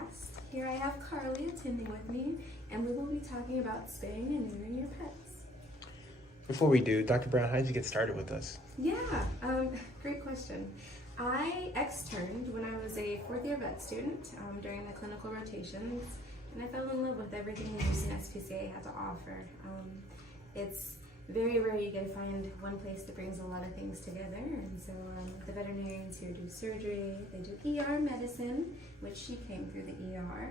Pawcast. Here I have Carly attending with me, and we will be talking about spaying and neutering your pets. Before we do, Dr. Brown, how did you get started with us? Yeah, great question. I externed when I was a fourth-year vet student during the clinical rotations, and I fell in love with everything the Houston SPCA had to offer. It's very rare you get to find one place that brings a lot of things together, and so the veterinarians here do surgery, they do ER medicine, which she came through the ER.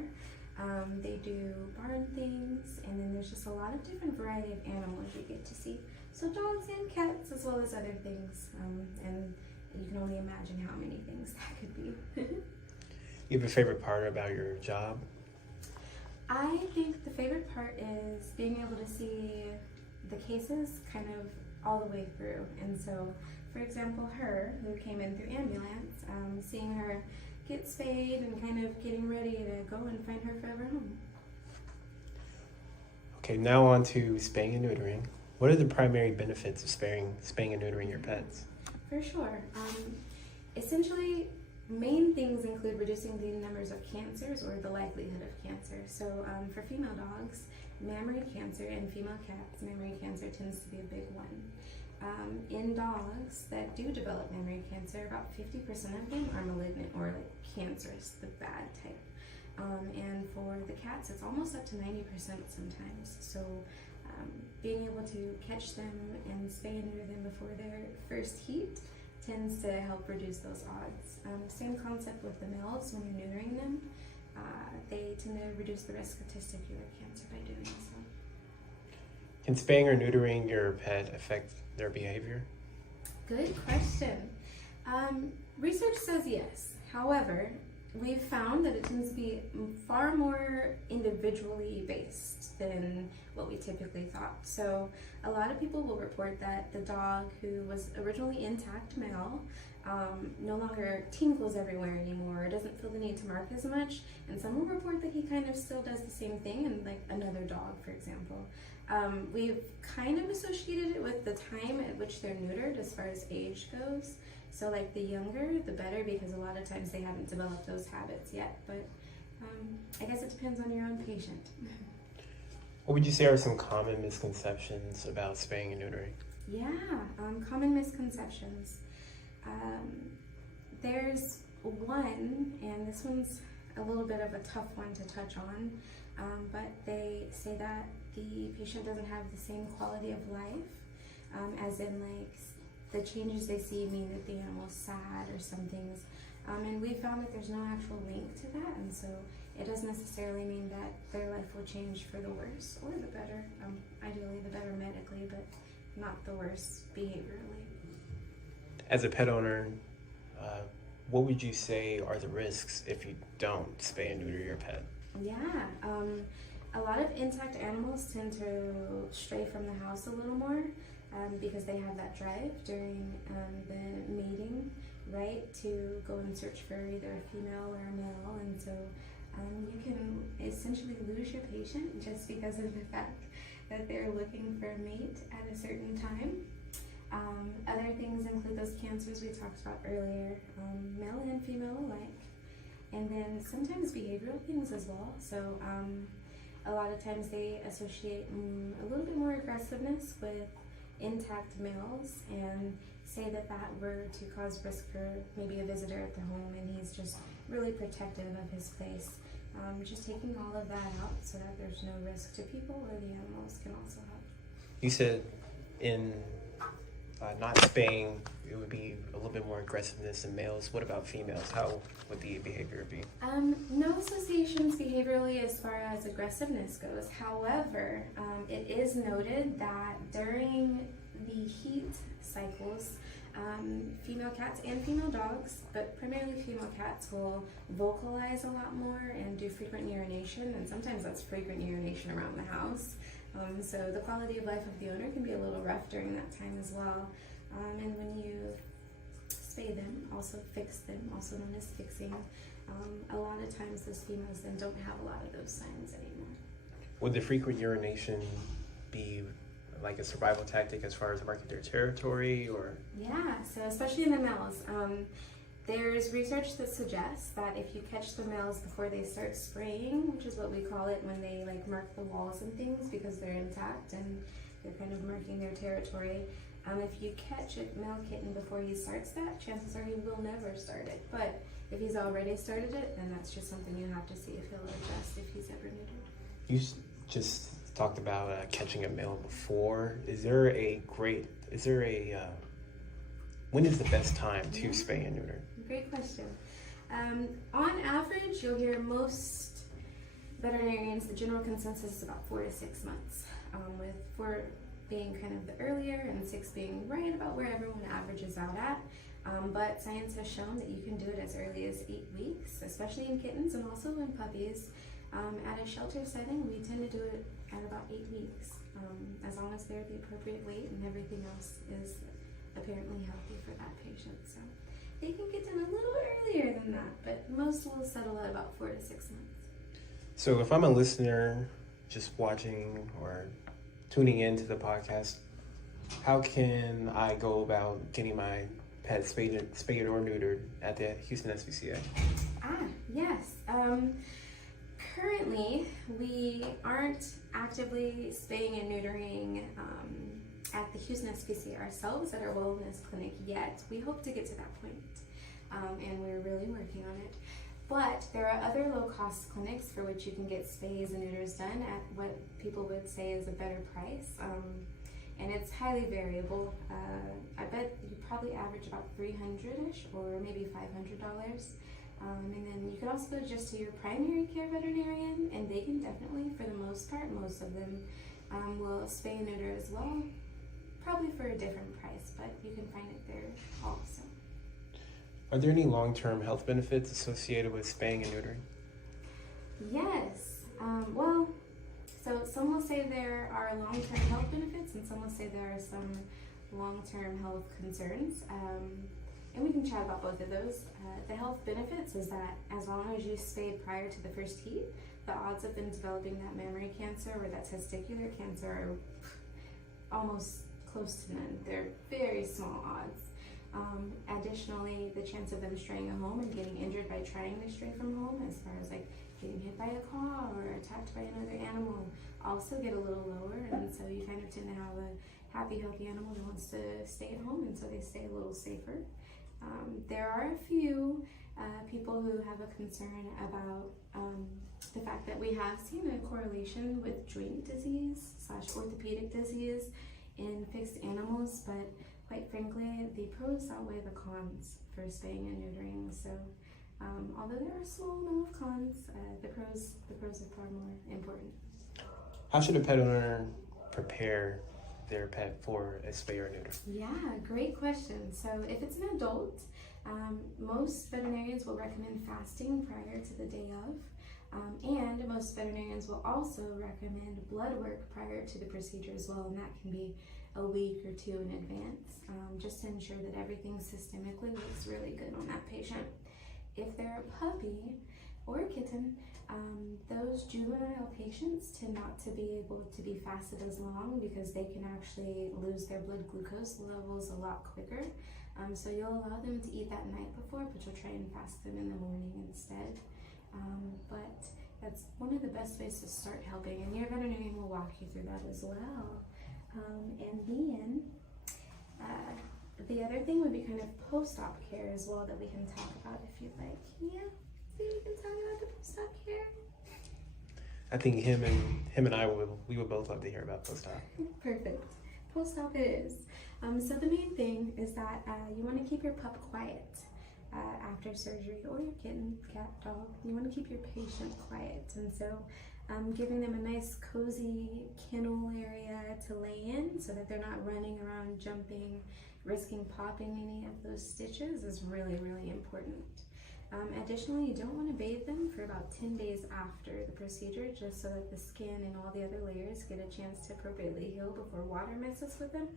They do barn things, and then there's just a lot of different variety of animals you get to see. So dogs and cats as well as other things, and you can only imagine how many things that could be. You have a favorite part about your job? I think the favorite part is being able to see the cases kind of all the way through. And so, for example, her, who came in through ambulance, seeing her get spayed and kind of getting ready to go and find her forever home. Okay, now on to spaying and neutering. What are the primary benefits of spaying and neutering your pets? For sure. Essentially, main things include reducing the numbers of cancers or the likelihood of cancer. So for female dogs, mammary cancer, and female cats, mammary cancer tends to be a big one. In dogs that do develop mammary cancer, about 50% of them are malignant or like cancerous, the bad type. And for the cats, it's almost up to 90% sometimes. So being able to catch them and spay and neuter them before their first heat tends to help reduce those odds. Same concept with the males. When you're neutering them, they tend to reduce the risk of testicular cancer by doing so. Can spaying or neutering your pet affect their behavior? Good question. Research says yes. However, we've found that it tends to be far more individually based than what we typically thought. So a lot of people will report that the dog who was originally intact male no longer tinkles everywhere anymore, doesn't feel the need to mark as much, and some will report that he kind of still does the same thing in like another dog, for example. We've kind of associated it with the time at which they're neutered as far as age goes. So like the younger, the better, because a lot of times they haven't developed those habits yet, but I guess it depends on your own patient. What would you say are some common misconceptions about spaying and neutering? Yeah, common misconceptions. There's one, and this one's a little bit of a tough one to touch on, but they say that the patient doesn't have the same quality of life, as in like the changes they see mean that the animal's sad or some things. And we found that there's no actual link to that, and so it doesn't necessarily mean that their life will change for the worse or the better. Ideally the better medically, but not the worse behaviorally. As a pet owner, what would you say are the risks if you don't spay and neuter your pet? Yeah, a lot of intact animals tend to stray from the house a little more because they have that drive during the mating, right, to go and search for either a female or a male, and so you can essentially lose your patient just because of the fact that they're looking for a mate at a certain time. Other things include those cancers we talked about earlier, male and female alike, and then sometimes behavioral things as well. So a lot of times they associate a little bit more aggressiveness with intact males and say that that were to cause risk for maybe a visitor at the home, and he's just really protective of his place. Just taking all of that out so that there's no risk to people or the animals can also help. You said in not spaying, it would be a little bit more aggressiveness in males. What about females? How would the behavior be? No associations behaviorally as far as aggressiveness goes. However, it is noted that during the heat cycles, female cats and female dogs, but primarily female cats, will vocalize a lot more and do frequent urination, and sometimes that's frequent urination around the house. So the quality of life of the owner can be a little rough during that time as well. And when you spay them, also fix them, also known as fixing, a lot of times those females then don't have a lot of those signs anymore. Would the frequent urination be like a survival tactic as far as marking their territory, or? Yeah, so especially in the males, There's research that suggests that if you catch the males before they start spraying, which is what we call it when they like mark the walls and things because they're intact and they're kind of marking their territory. If you catch a male kitten before he starts that, chances are he will never start it. But if he's already started it, then that's just something you have to see if he'll adjust if he's ever neutered. You just talked about catching a male before. When is the best time to spay and neuter? Great question. On average, you'll hear most veterinarians, the general consensus is about 4 to 6 months, with 4 being kind of the earlier and 6 being right about where everyone averages out at. But science has shown that you can do it as early as 8 weeks, especially in kittens and also in puppies. At a shelter setting, we tend to do it at about 8 weeks, as long as they're the appropriate weight and everything else is apparently healthy for that patient. So they can get done a little earlier than that, but most will settle at about 4 to 6 months. So if I'm a listener just watching or tuning into the podcast, how can I go about getting my pet spayed or neutered at the Houston SPCA? Yes. Currently, we aren't actively spaying and neutering at the Houston SPCA ourselves at our wellness clinic yet. We hope to get to that point, and we're really working on it. But there are other low-cost clinics for which you can get spays and neuters done at what people would say is a better price, and it's highly variable. I bet you probably average about $300-ish or maybe $500. And then you could also go just to your primary care veterinarian, and they can definitely, for the most part, most of them will spay and neuter as well, probably for a different price, but you can find it there also. Are there any long-term health benefits associated with spaying and neutering? Yes. So some will say there are long-term health benefits, and some will say there are some long-term health concerns. And we can chat about both of those. The health benefits is that as long as you spayed prior to the first heat, the odds of them developing that mammary cancer or that testicular cancer are almost close to none. They're very small odds. Additionally, the chance of them straying a home and getting injured by trying to stray from home, as far as like getting hit by a car or attacked by another animal, also get a little lower, and so you kind of tend to have a happy, healthy animal that wants to stay at home, and so they stay a little safer. There are a few people who have a concern about the fact that we have seen a correlation with joint disease / orthopedic disease in fixed animals, but quite frankly, the pros outweigh the cons for spaying and neutering. So although there are a small amount of cons, the pros are far more important. How should a pet owner prepare their pet for a spay or neuter? Yeah, great question. So if it's an adult, most veterinarians will recommend fasting prior to the day of, and most veterinarians will also recommend blood work prior to the procedure as well, and that can be a week or 2 in advance, just to ensure that everything systemically looks really good on that patient. If they're a puppy or a kitten, those juvenile patients tend not to be able to be fasted as long because they can actually lose their blood glucose levels a lot quicker. So you'll allow them to eat that night before, but you'll try and fast them in the morning instead. But that's one of the best ways to start helping, and your veterinarian will walk you through that as well. And then the other thing would be kind of post-op care as well that we can talk about if you'd like. Yeah, so we can talk about the post-op care. I think him and I we would both love to hear about post-op. Perfect. Post-op it is. So the main thing is that you want to keep your pup quiet after surgery, or your kitten, cat, dog. You want to keep your patient quiet, and so giving them a nice cozy kennel area to lay in so that they're not running around, jumping, risking popping any of those stitches is really, really important. Additionally, you don't want to bathe them for about 10 days after the procedure, just so that the skin and all the other layers get a chance to appropriately heal before water messes with them.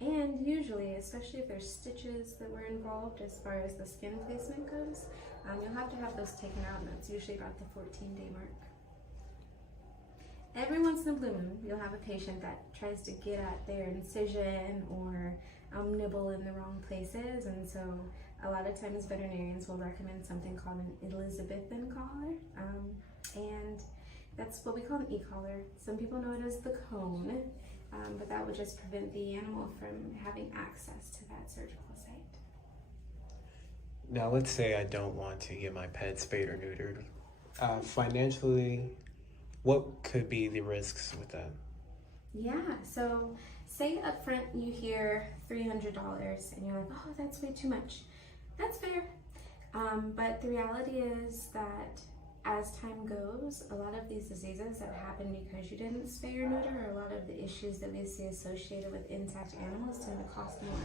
And usually, especially if there's stitches that were involved as far as the skin placement goes, you'll have to have those taken out, and that's usually about the 14-day mark. Every once in a blue moon, you'll have a patient that tries to get at their incision or nibble in the wrong places, and so A lot of times veterinarians will recommend something called an Elizabethan collar, and that's what we call an e-collar. Some people know it as the cone, but that would just prevent the animal from having access to that surgical site. Now, let's say I don't want to get my pet spayed or neutered. Financially, what could be the risks with that? Yeah, so say up front you hear $300 and you're like, oh, that's way too much. That's fair. But the reality is that as time goes, a lot of these diseases that happen because you didn't spay or neuter, or a lot of the issues that we see associated with intact animals tend to cost more.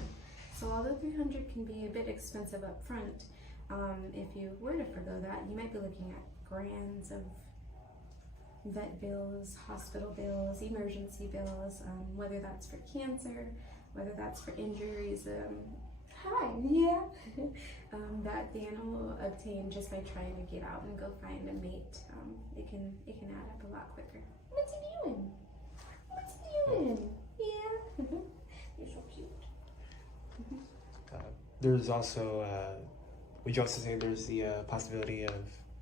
So although $300 can be a bit expensive up front, if you were to forgo that, you might be looking at grands of vet bills, hospital bills, emergency bills, whether that's for cancer, whether that's for injuries, that the animal obtained just by trying to get out and go find a mate. It can add up a lot quicker. What's he doing? What's he doing? Yeah. You're so cute. There's also, would you also say there's the possibility of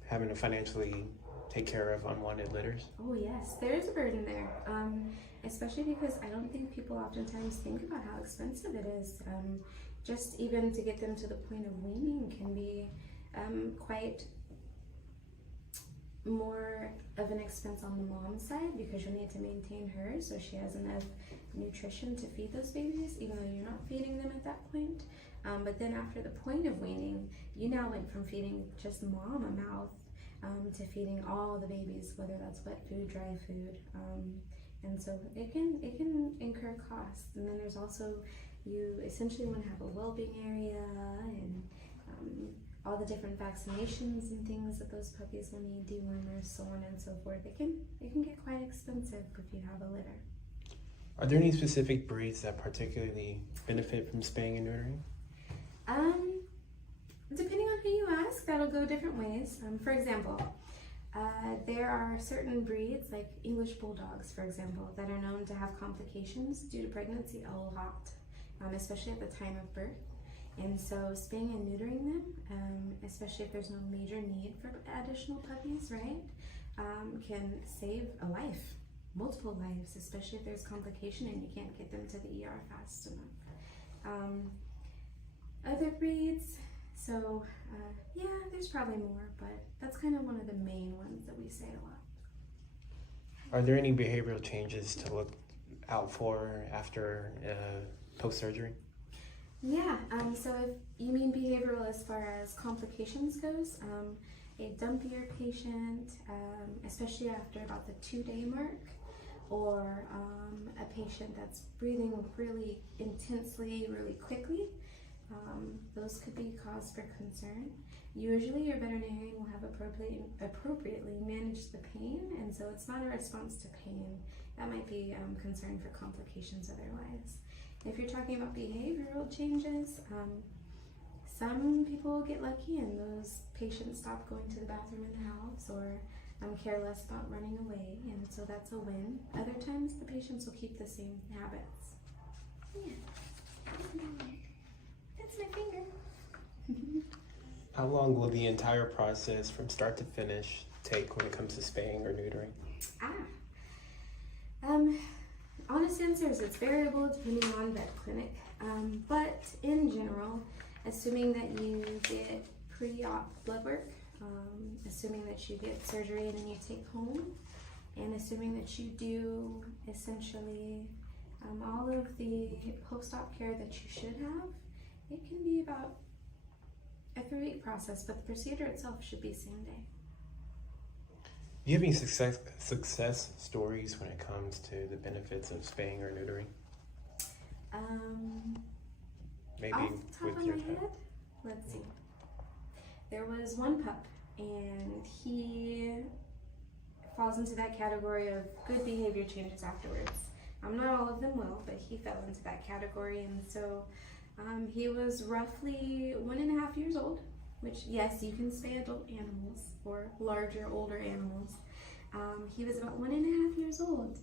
having to financially take care of unwanted litters? Oh yes, there is a burden there, especially because I don't think people oftentimes think about how expensive it is. Just even to get them to the point of weaning can be quite more of an expense on the mom's side, because you'll need to maintain her so she has enough nutrition to feed those babies, even though you're not feeding them at that point. But then after the point of weaning, you now went from feeding just mom a mouth to feeding all the babies, whether that's wet food, dry food, and so it can incur costs. And then there's also, you essentially want to have a well-being area and all the different vaccinations and things that those puppies will need, dewormers, so on and so forth. It can get quite expensive if you have a litter. Are there any specific breeds that particularly benefit from spaying and neutering? Depending on who you ask, that'll go different ways. For example, there are certain breeds, like English bulldogs, for example, that are known to have complications due to pregnancy a lot, especially at the time of birth. And so spaying and neutering them, especially if there's no major need for additional puppies, right, can save a life, multiple lives, especially if there's complication and you can't get them to the ER fast enough. Other breeds, so yeah, there's probably more, but that's kind of one of the main ones that we say a lot. Are there any behavioral changes to look out for after post-surgery? Yeah, so if you mean behavioral as far as complications goes, a dumpier patient, especially after about the 2-day mark, or a patient that's breathing really intensely, really quickly, those could be cause for concern. Usually your veterinarian will have appropriately managed the pain, and so it's not a response to pain. That might be concern for complications otherwise. If you're talking about behavioral changes, some people get lucky and those patients stop going to the bathroom in the house, or care less about running away, and so that's a win. Other times the patients will keep the same habits. Yeah. That's my finger. How long will the entire process from start to finish take when it comes to spaying or neutering? Honest answer is it's variable depending on vet clinic, but in general, assuming that you get pre-op blood work, assuming that you get surgery and then you take home, and assuming that you do essentially all of the post-op care that you should have, it can be about a 3-week process, but the procedure itself should be same day. Do you have any success stories when it comes to the benefits of spaying or neutering? Maybe off the top with of your my head, let's see. There was one pup, and he falls into that category of good behavior changes afterwards. Not all of them will, but he fell into that category, and so he was roughly 1.5 years old, which, yes, you can spay adult animals or larger, older animals. He was about 1.5 years old,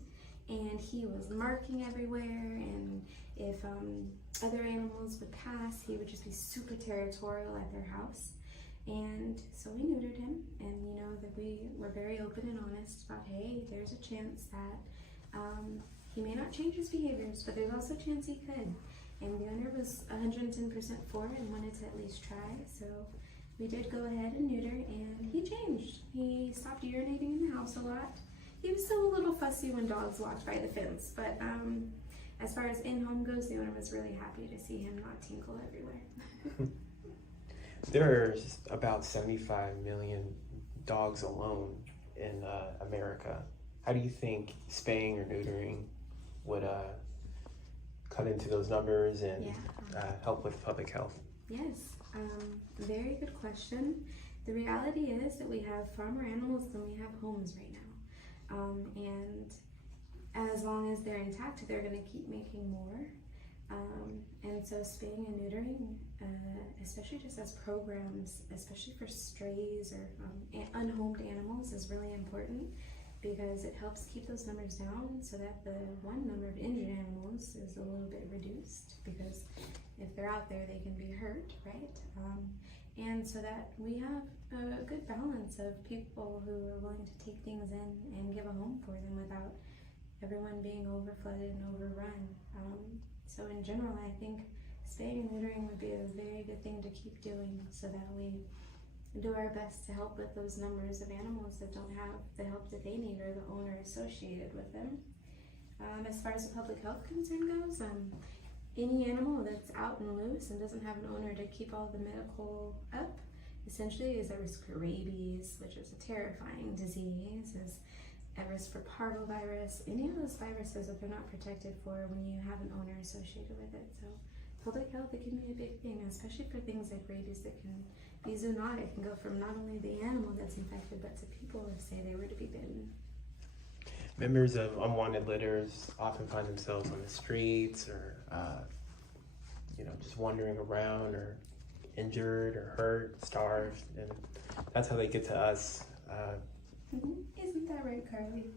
and he was marking everywhere, and if other animals would pass, he would just be super territorial at their house. And so we neutered him, and you know that we were very open and honest about, hey, there's a chance that he may not change his behaviors, but there's also a chance he could. And the owner was 110% for it and wanted to at least try, so we did go ahead and neuter, and he changed. He stopped urinating in the house a lot. He was still a little fussy when dogs walked by the fence, but as far as in-home goes, the owner was really happy to see him not tinkle everywhere. There's about 75 million dogs alone in America. How do you think spaying or neutering would cut into those numbers and help with public health? Yes, very good question. The reality is that we have far more animals than we have homes right now. And as long as they're intact, they're going to keep making more. And so spaying and neutering, especially just as programs, especially for strays or unhomed animals, is really important, because it helps keep those numbers down so that the number of injured animals is a little bit reduced, because if they're out there, they can be hurt, right? And so that we have a good balance of people who are willing to take things in and give a home for them without everyone being overflooded and overrun. So in general, I think spaying and neutering would be a very good thing to keep doing, so that we do our best to help with those numbers of animals that don't have the help that they need or the owner associated with them. As far as the public health concern goes, any animal that's out and loose and doesn't have an owner to keep all the medical up, essentially is at risk for rabies, which is a terrifying disease, is at risk for parvovirus, any of those viruses that they're not protected for when you have an owner associated with it. So public health, it can be a big thing, especially for things like rabies that can be zoonotic and go from not only the animal that's infected, but to people if, say, they were to be bitten. Members of unwanted litters often find themselves on the streets or, just wandering around, or injured or hurt, starved, and that's how they get to us. Isn't that right, Carly?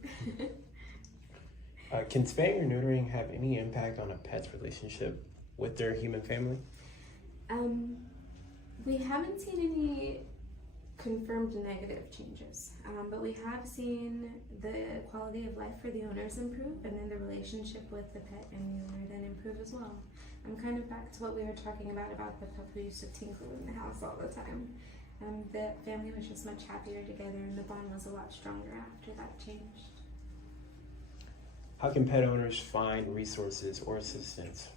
Can spaying or neutering have any impact on a pet's relationship with their human family? We haven't seen any confirmed negative changes, but we have seen the quality of life for the owners improve, and then the relationship with the pet and the owner then improve as well. I'm kind of back to what we were talking about the pup who used to tinkle in the house all the time. The family was just much happier together, and the bond was a lot stronger after that changed. How can pet owners find resources or assistance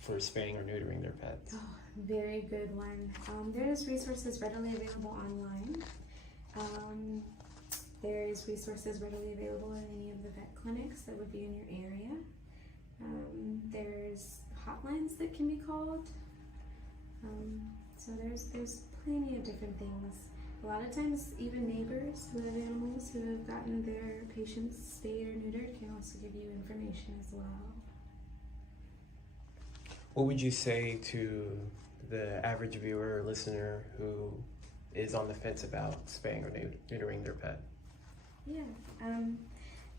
for spaying or neutering their pets? Oh, very good one. There's resources readily available online. There's resources readily available in any of the vet clinics that would be in your area. There's hotlines that can be called. So there's plenty of different things. A lot of times, even neighbors who have animals who have gotten their patients spayed or neutered can also give you information as well. What would you say to the average viewer or listener who is on the fence about spaying or neutering their pet? Yeah,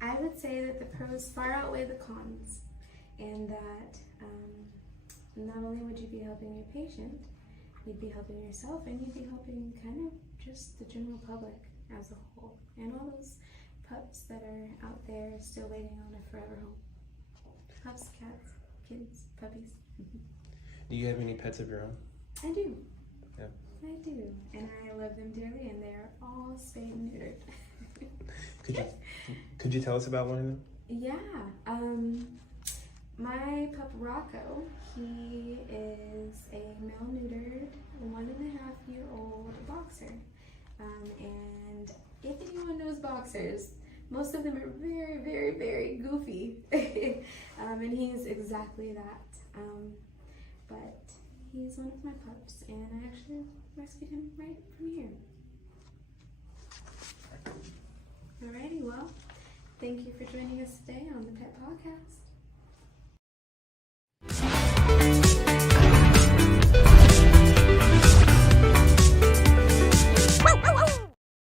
I would say that the pros far outweigh the cons, and that not only would you be helping your patient, you'd be helping yourself, and you'd be helping kind of just the general public as a whole, and all those pups that are out there still waiting on a forever home. Pups, cats, kittens, puppies. Do you have any pets of your own? I do. Yeah. I do, and I love them dearly, and they're all spayed and neutered. Could you tell us about one of them? Yeah. My pup Rocco, he is a male-neutered 1.5-year-old boxer. And if anyone knows boxers, most of them are very, very, very goofy. And he's exactly that. But he's one of my pups, and I actually rescued him right from here. Alrighty, well, thank you for joining us today on the Pet Pawcast.